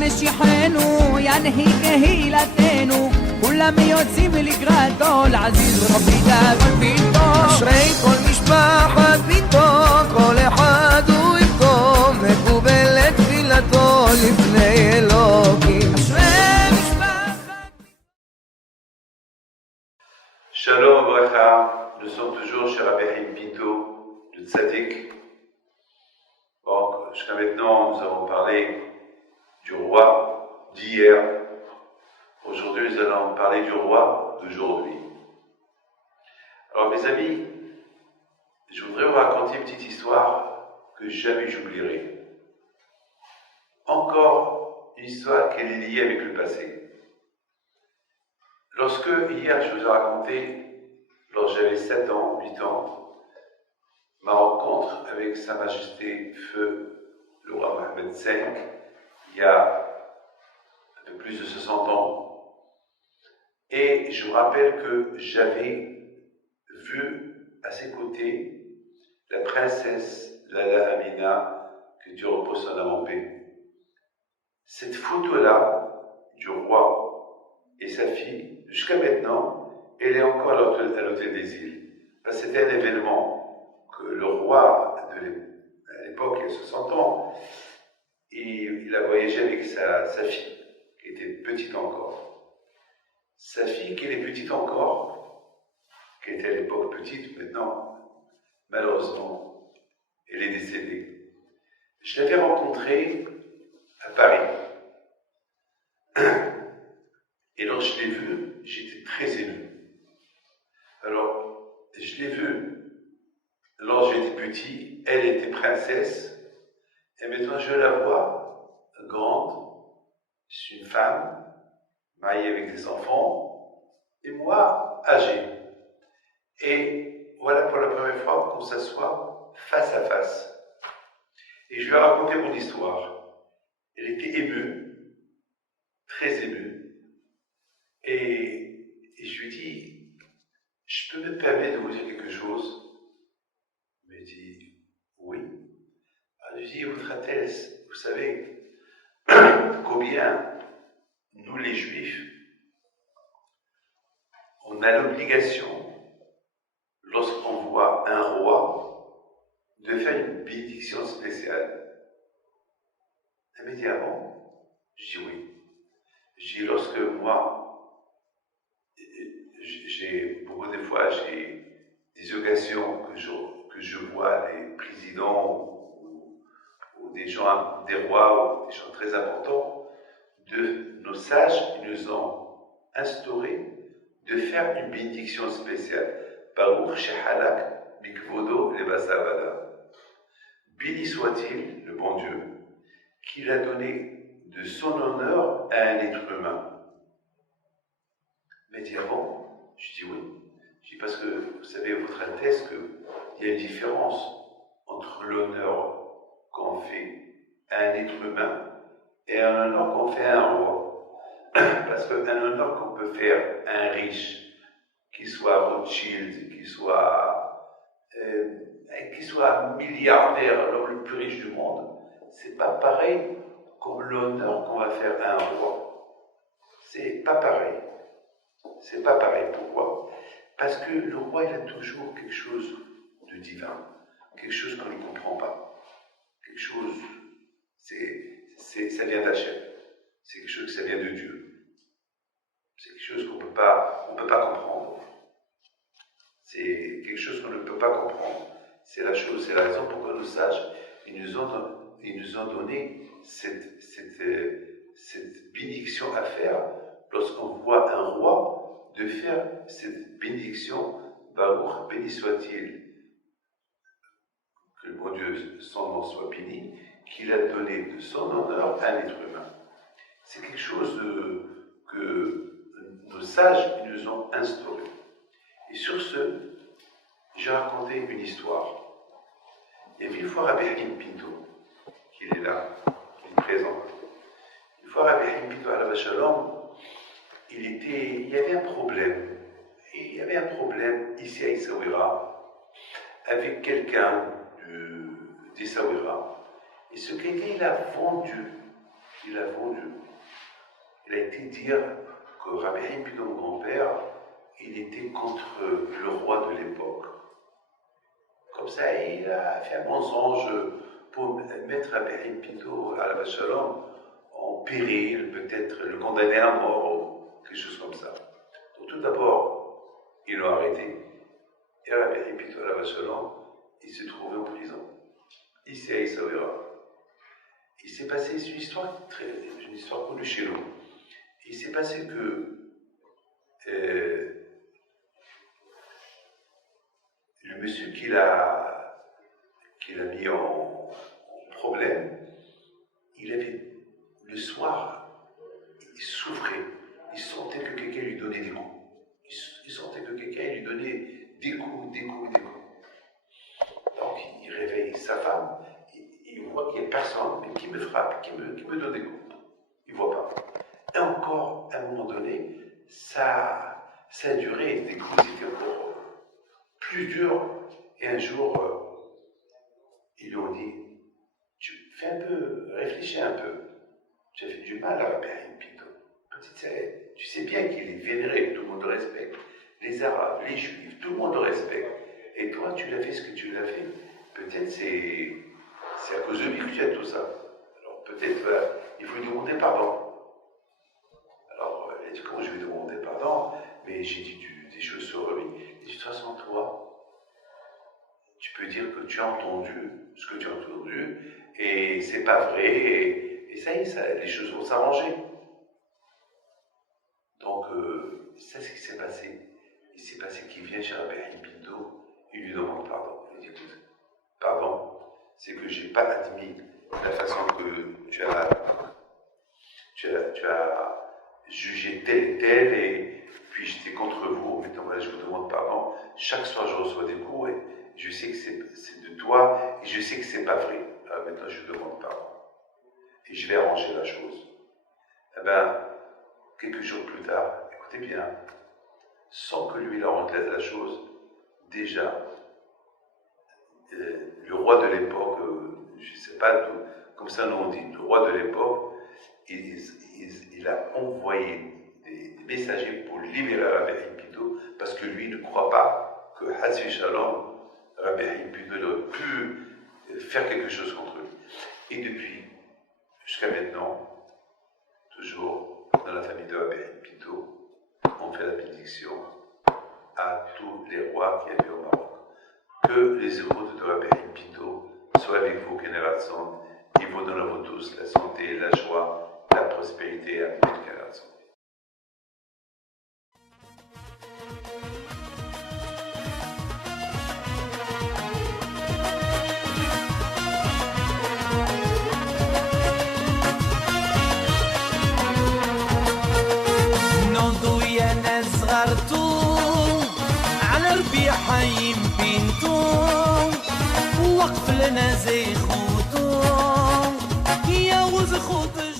משיחנו ינהיג קהילתנו כולם יוצאים לקראתו לעזיז רבי דאגון ביתו אשרי כל משפחת ביתו כל אחד הוא איתו מקובלת תפילתו לפני אלוקים אשרי משפחת Shalom Bracha, nous sommes toujours chez Rabbi Haïm Pinto, le Tzaddik. Bon, jusqu'à maintenant, nous avons parlé du roi d'hier. Aujourd'hui, nous allons parler du roi d'aujourd'hui. Alors, mes amis, je voudrais vous raconter une petite histoire que jamais j'oublierai. Encore une histoire qui est liée avec le passé. Lorsque, hier, je vous ai raconté, lorsque j'avais 7 ans, 8 ans, ma rencontre avec Sa Majesté Feu, le roi Mohammed V, il y a un peu plus de 60 ans. Et je me rappelle que j'avais vu à ses côtés la princesse Lala Amina, que Dieu repose son âme en paix. Cette photo-là du roi et sa fille, jusqu'à maintenant, elle est encore à l'hôtel des îles. Parce que c'était un événement que le roi, à l'époque, il y a 60 ans, il a voyagé avec sa fille, qui était petite encore. Sa fille, qui est petite encore, qui était à l'époque petite, maintenant, malheureusement, elle est décédée. Je l'avais rencontrée à Paris. Et lorsque je l'ai vue, j'étais très ému. Alors, je l'ai vue lorsque j'étais petit, elle était princesse, et maintenant je la vois grande, je suis une femme, mariée avec des enfants, et moi, âgé. Et voilà pour la première fois qu'on s'assoit face à face. Et je lui ai raconté mon histoire. Elle était émue, très émue. Et je lui dis, je peux me permettre de vous dire quelque chose? Il me dit, oui. Alors, je lui dis, votre Altesse, vous savez combien nous les Juifs, on a l'obligation, lorsqu'on voit un roi, de faire une bénédiction spéciale. Elle me dit, ah bon? Je dis oui. Je dis, lorsque moi, beaucoup de fois, j'ai des occasions que je vois les présidents ou des gens, des rois ou des gens très importants, de nos sages, ils nous ont instauré de faire une bénédiction spéciale. Baruch shehalak mikvodo lebasavada. Béni soit-il, le bon Dieu, qu'il a donné de son honneur à un être humain. Mais dire bon? Je dis oui. Je dis parce que vous savez, votre Altesse, qu'il y a une différence entre l'honneur qu'on fait à un être humain et un honneur qu'on fait à un roi. Parce qu'un honneur qu'on peut faire à un riche, qu'il soit Rothschild, qu'il soit milliardaire, l'homme le plus riche du monde, c'est pas pareil comme l'honneur qu'on va faire à un roi. C'est pas pareil. C'est pas pareil. Pourquoi? Parce que le roi, il a toujours quelque chose de divin, quelque chose qu'on ne comprend pas. Quelque chose, ça vient d'Hachem. C'est quelque chose ça vient de Dieu. C'est quelque chose qu'on peut pas comprendre. C'est quelque chose qu'on ne peut pas comprendre. C'est la raison pourquoi nos sages, ils nous ont donné cette bénédiction à faire lorsqu'on voit un roi, de faire cette bénédiction. Baruch, béni soit-il, que le bon Dieu, son nom soit béni, qu'il a donné de son honneur à un être humain. C'est quelque chose que nos sages nous ont instauré. Et sur ce, j'ai raconté une histoire. Il y avait une fois Rabbi Haïm Pinto, qui est là, qui est présent. Une fois Rabbi Haïm Pinto à la Shalom, il y avait un problème. Et il y avait un problème ici à Essaouira, avec quelqu'un d'Essaouira. Et ce quelqu'un, il a vendu il a vendu. Il a été dire que Rabbi Haïm Pido, mon grand-père, il était contre le roi de l'époque. Comme ça, il a fait un mensonge pour mettre Rabbi Haïm Pido à la Shalom en péril, peut-être le condamner à mort ou quelque chose comme ça. Donc tout d'abord, ils l'ont arrêté. Et Rabbi Haïm Pido à la Shalom, il se trouvait en prison, ici à Essaouira. Il s'est passé une histoire connue chez nous. Il s'est passé que le monsieur qu'il a mis en problème, il avait le soir, il souffrait. Il sentait que quelqu'un lui donnait des coups. Il sentait que quelqu'un lui donnait des coups. Donc il réveille sa femme, il voit qu'il n'y a personne, mais qui me frappe, qui me donne des coups. Il ne voit pas. Et encore, à un moment donné, ça a duré, des coups étaient encore plus durs. Et un jour, ils lui ont dit, tu fais un peu, réfléchis un peu. Tu as fait du mal à Rabbi Haïm Pido. Tu sais bien qu'il est vénéré, tout le monde le respecte. Les Arabes, les Juifs, tout le monde le respecte. Et toi, tu l'as fait ce que tu l'as fait. Peut-être c'est à cause de lui que tu as tout ça. Alors peut-être il faut lui demander pardon. Alors, elle dit, comment je vais demander pardon? Mais j'ai dit des choses sur lui. Et de toute façon, toi, tu peux dire que tu as entendu ce que tu as entendu, et c'est pas vrai, et ça y est, les choses vont s'arranger. Donc, ça, c'est ce qui s'est passé. Il s'est passé qu'il vient chez Rabbi Haïm Pido, il lui demande pardon. Il dit, écoute, pardon, c'est que j'ai pas admis la façon que tu as jugé tel et tel, et puis j'étais contre vous, maintenant voilà, je vous demande pardon. Chaque soir, je reçois des coups, et je sais que c'est de toi, et je sais que c'est pas vrai. Alors maintenant, je demande pardon. Et je vais arranger la chose. Eh bien, quelques jours plus tard, écoutez bien, sans que lui il arrange la chose, déjà, le roi de l'époque, je ne sais pas, comme ça nous on dit, le roi de l'époque, il a envoyé des messagers pour libérer Rabbi Haïm Pido, parce que lui ne croit pas que Hasbi Shalom, Rabbi Haïm Pido aurait pu faire quelque chose contre lui. Et depuis, jusqu'à maintenant, toujours dans la famille de Rabbi Haïm Pido, on fait la bénédiction à tous les rois qui avaient au Maroc. Que les éroutes de Rabbi Haïm Pido soient avec vous, Keneratson, et vous donnent à vous tous la santé, la joie, la prospérité à votre Keneratson. حيم بنتو وقف لنا زي خوتو يا وز خوتو